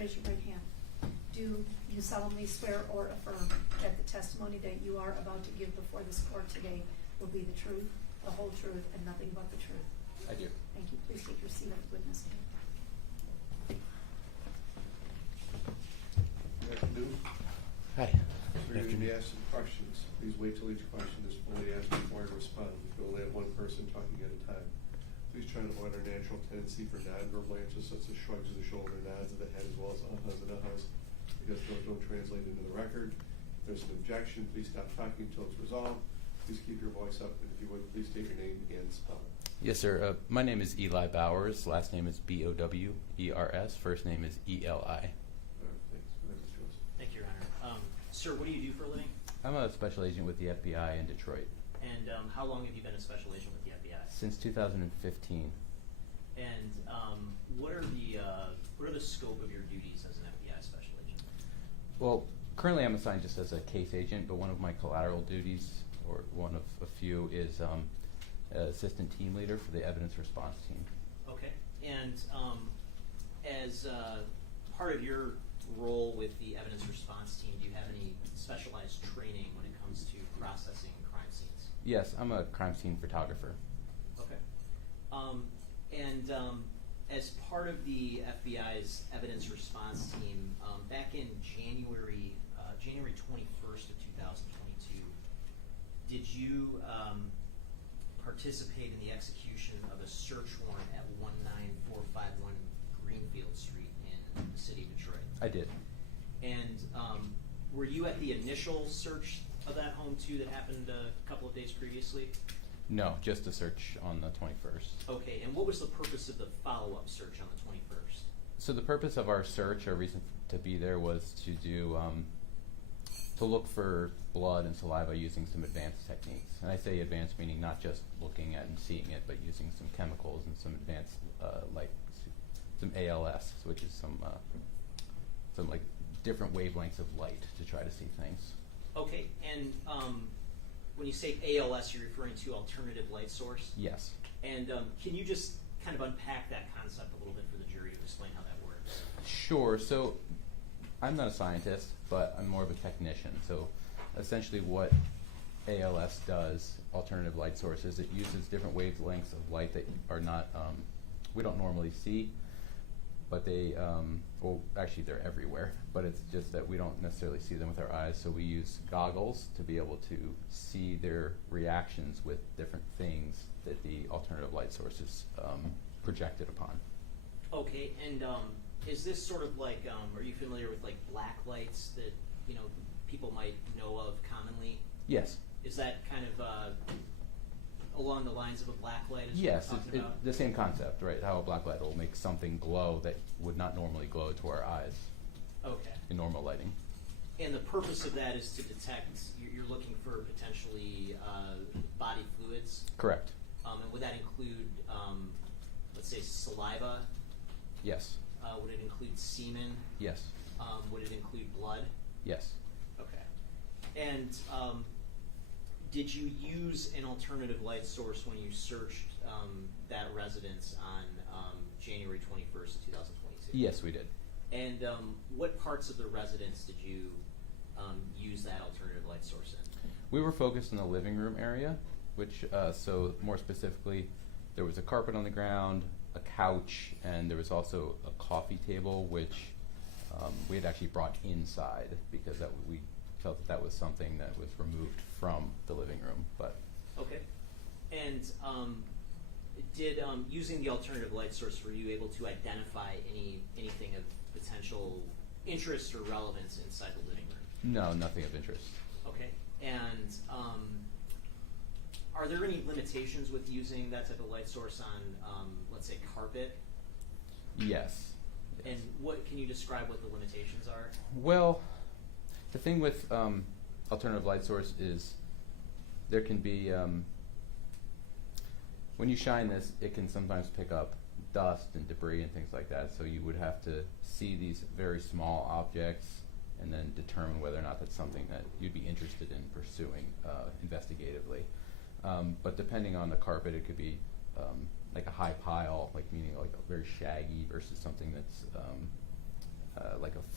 raise your right hand. Do you solemnly swear or affirm that the testimony that you are about to give before this court today will be the truth, the whole truth, and nothing but the truth? I do. Thank you. Please take your seat at the witness stand. Good afternoon. Hi. We're going to be asked some questions. Please wait till each question is fully asked before I respond. You only have one person talking at a time. Please try to avoid our natural tendency for nonverbal answers such as shrugs of the shoulder, nods of the head, as well as uh-hus and uh-hus, because those don't translate into the record. If there's an objection, please stop talking until it's resolved. Please keep your voice up, and if you would, please state your name and spell it. Yes, sir. My name is Eli Bowers. Last name is Bowers. First name is Eli. All right, thanks. Go ahead, Mr. Joseph. Thank you, Your Honor. Sir, what do you do for a living? I'm a special agent with the FBI in Detroit. And how long have you been a special agent with the FBI? Since 2015. And what are the scope of your duties as an FBI special agent? Well, currently I'm assigned just as a case agent, but one of my collateral duties, or one of a few, is assistant team leader for the evidence response team. Okay. And as part of your role with the evidence response team, do you have any specialized training when it comes to processing crime scenes? Yes, I'm a crime scene photographer. Okay. As part of the FBI's evidence response team, back in January 21st of 2022, did you participate in the execution of a search warrant at 19451 Greenfield Street in the city of Detroit? I did. And were you at the initial search of that home too that happened a couple of days previously? No, just a search on the 21st. Okay, and what was the purpose of the follow-up search on the 21st? So the purpose of our search, our reason to be there, was to do to look for blood and saliva using some advanced techniques. And I say advanced meaning not just looking at and seeing it, but using some chemicals and some advanced like some ALS, which is some like different wavelengths of light to try to see things. Okay, and when you say ALS, you're referring to alternative light source? Yes. And can you just kind of unpack that concept a little bit for the jury to explain how that works? Sure. So I'm not a scientist, but I'm more of a technician. So essentially what ALS does, alternative light sources, it uses different wavelengths of light that are not, we don't normally see, but they, well, actually they're everywhere, but it's just that we don't necessarily see them with our eyes, so we use goggles to be able to see their reactions with different things that the alternative light sources projected upon. Okay, and is this sort of like, are you familiar with like black lights that, you know, people might know of commonly? Yes. Is that kind of along the lines of a black light? Yes, it's the same concept, right? How a black light will make something glow that would not normally glow to our eyes. Okay. In normal lighting. And the purpose of that is to detect, you're looking for potentially body fluids? Correct. And would that include, let's say, saliva? Yes. Would it include semen? Yes. Would it include blood? Yes. Okay. And did you use an alternative light source when you searched that residence on January 21st, 2022? Yes, we did. And what parts of the residence did you use that alternative light source in? We were focused in the living room area, which, so more specifically, there was a carpet on the ground, a couch, and there was also a coffee table, which we had actually brought inside because we felt that was something that was removed from the living room. But okay. And did using the alternative light source, were you able to identify anything of potential interest or relevance inside the living room? No, nothing of interest. Okay. And are there any limitations with using that type of light source on, let's say, carpet? Yes. And what can you describe what the limitations are? Well, the thing with alternative light source is there can be, when you shine this, it can sometimes pick up dust and debris and things like that, so you would have to see these very small objects and then determine whether or not that's something that you'd be interested in pursuing investigatively. But depending on the carpet, it could be like a high pile, like meaning like very shaggy, versus something that's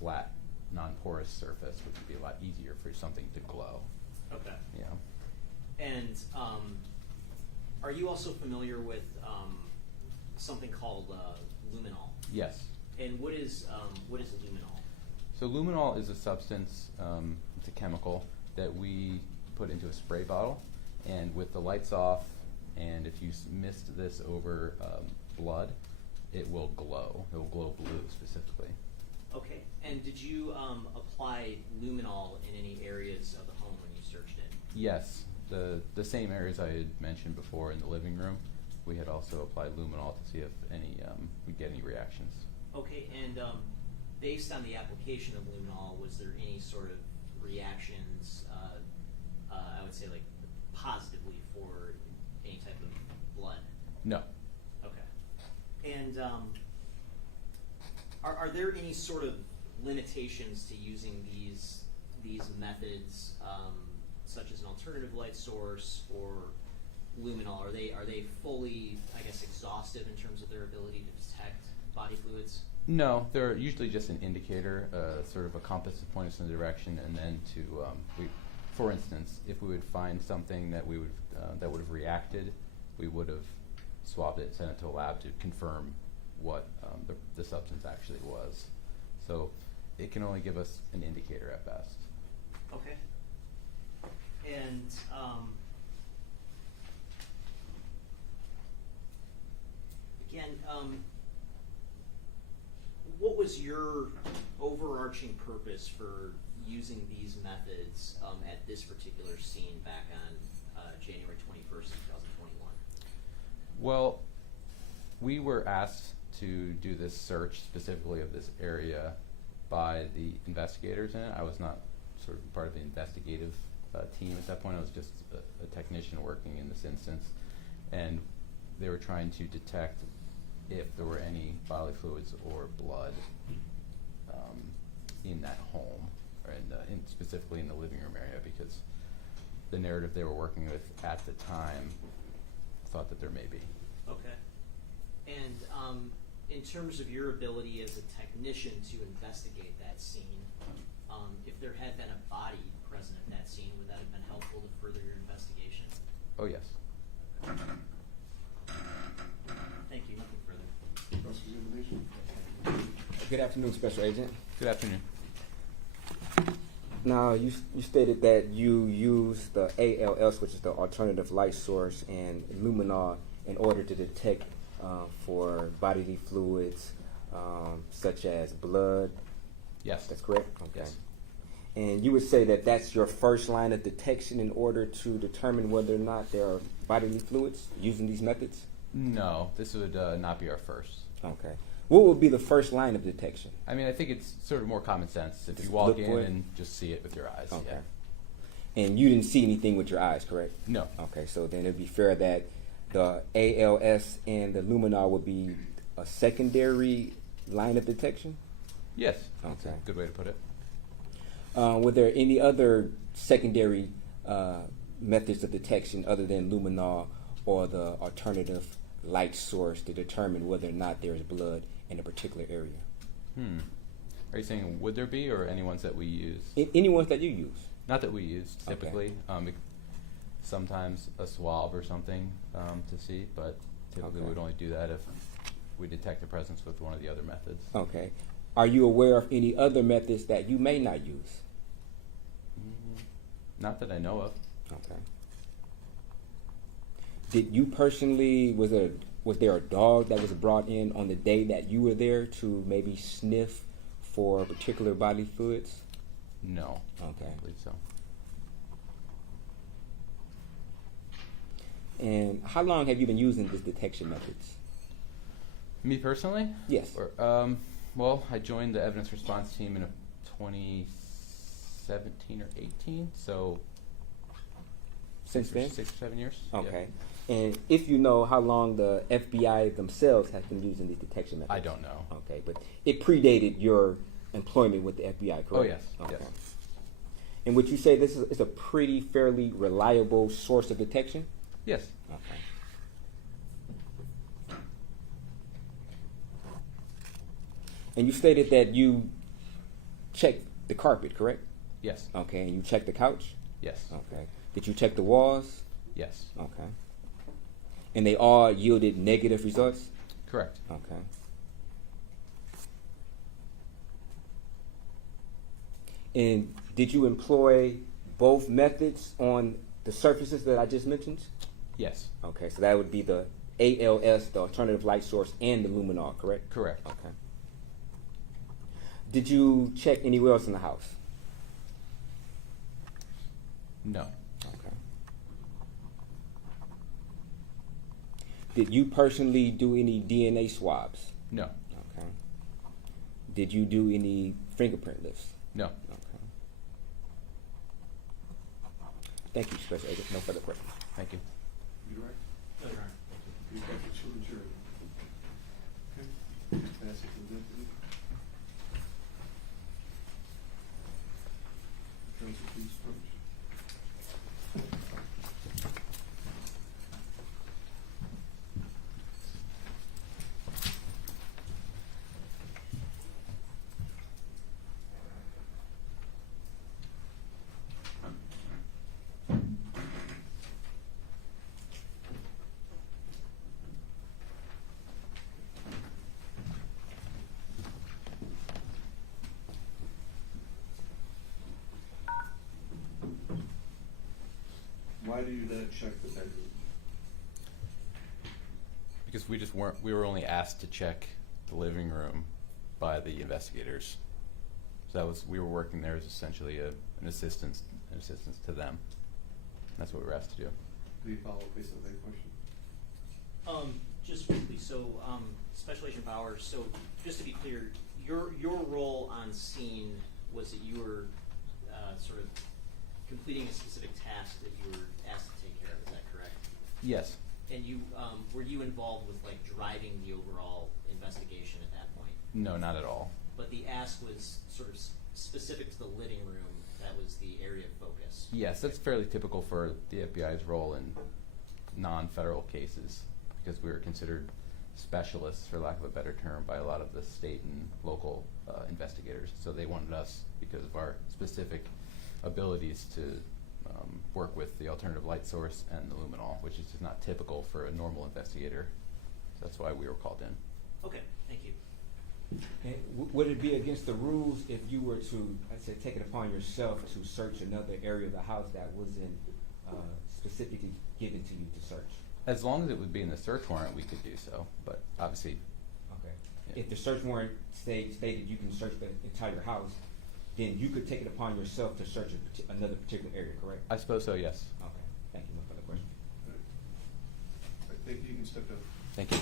flat, non-porous surface, which would be a lot easier for something to glow. Okay. You know. And are you also familiar with something called luminol? Yes. And what is luminol? So luminol is a substance, it's a chemical that we put into a spray bottle, and with the lights off, and if you mist this over blood, it will glow. It will glow blue specifically. Okay. And did you apply luminol in any areas of the home when you searched it? Yes, the same areas I had mentioned before in the living room, we had also applied luminol to see if we'd get any reactions. Okay. And based on the application of luminol, was there any sort of reactions? I would say like positively for any type of blood. No. Okay. And are there any sort of limitations to using these methods, such as an alternative light source or luminol? Are they fully, I guess, exhaustive in terms of their ability to detect body fluids? No, they're usually just an indicator, sort of a compass to point us in the direction, and then for instance, if we would find something that that would have reacted, we would have swabbed it, sent it to a lab to confirm what the substance actually was. So it can only give us an indicator at best. Okay. And again, what was your overarching purpose for using these methods at this particular scene back on January 21st, 2021? Well, we were asked to do this search specifically of this area by the investigators in it. I was not sort of part of the investigative team at that point. I was just a technician working in this instance, and they were trying to detect if there were any bodily fluids or blood in that home, or specifically in the living room area, because the narrative they were working with at the time thought that there may be. Okay. And in terms of your ability as a technician to investigate that scene, if there had been a body present at that scene, would that have been helpful to further your investigation? Oh, yes. Thank you. Nothing further. Cross-examination? Good afternoon, Special Agent. Good afternoon. Now, you stated that you used the ALS, which is the alternative light source, and luminol in order to detect for bodily fluids such as blood. Yes. That's correct? Okay. Yes. And you would say that that's your first line of detection in order to determine whether or not there are bodily fluids using these methods? No, this would not be our first. Okay. What would be the first line of detection? I mean, I think it's sort of more common sense if Just you walk look in for it? and just see it with your eyes. Okay. Yeah. And you didn't see anything with your eyes, correct? No. Okay, so then it'd be fair that the ALS and the luminol would be a secondary line of detection? Yes. That's Okay. a good way to put it. Were there any other secondary methods of detection other than luminol or the alternative light source to determine whether or not there is blood in a particular area? Are you saying would there be, or any ones that we use? Any ones that you use? Not that we use Okay. typically. Sometimes a swab or something to see, but typically Okay. we'd only do that if we detect the presence with one of the other methods. Okay. Are you aware of any other methods that you may not use? Not that I know of. Okay. Did you personally, was there a dog that was brought in on the day that you were there to maybe sniff for particular bodily fluids? No. Okay. I don't believe so. And how long have you been using these detection methods? Me personally? Yes. Or, well, I joined the evidence response team in 2017 or 18, so Since then? 6 or 7 years. Okay. And if you know how long the FBI themselves has been using these detection methods? I don't know. Okay, but it predated your employment with the FBI, correct? Oh, yes. Okay. Yes. And would you say this is a pretty fairly reliable source of detection? Yes. Okay. And you stated that you checked the carpet, correct? Yes. Okay, and you checked the couch? Yes. Okay. Did you check the walls? Yes. Okay. And they all yielded negative results? Correct. Okay. And did you employ both methods on the surfaces that I just mentioned? Yes. Okay, so that would be the ALS, the alternative light source, and the luminol, correct? Correct. Okay. Did you check anywhere else in the house? No. Okay. Did you personally do any DNA swabs? No. Okay. Did you do any fingerprint lifts? No. Okay. Thank you, Special Agent. No further questions. Thank you. You direct? No, Your Honor. You've got the children's jury. Okay. Pass it to the deputy. Counsel, please approach. Why do you not check the bedroom? Because we were only asked to check the living room by the investigators. So we were working there as essentially an assistance to them. That's what we were asked to do. Do you follow based on that question? Just quickly, so, Special Agent Bauer, so just to be clear, your role on scene was that you were, sort of completing a specific task that you were asked to take care of, is that correct? Yes. And you, were you involved with like driving the overall investigation at that point? No, not at all. But the ask was sort of specific to the living room, that was the area of focus? Yes, that's fairly typical for the FBI's role in non-federal cases, because we were considered specialists, for lack of a better term, by a lot of the state and local investigators. So they wanted us, because of our specific abilities, to work with the alternative light source and the luminol, which is just not typical for a normal investigator. So that's why we were called in. Okay, thank you. And would it be against the rules if you were to, I said, take it upon yourself to search another area of the house that wasn't specifically given to you to search? As long as it would be in the search warrant, we could do so, but obviously. Okay. Yeah. If the search warrant stated you can search the entire house, then you could take it upon yourself to search another particular area, correct? I suppose so, yes. Okay. Thank you. No further questions. All right. I think you can step down. Thank you.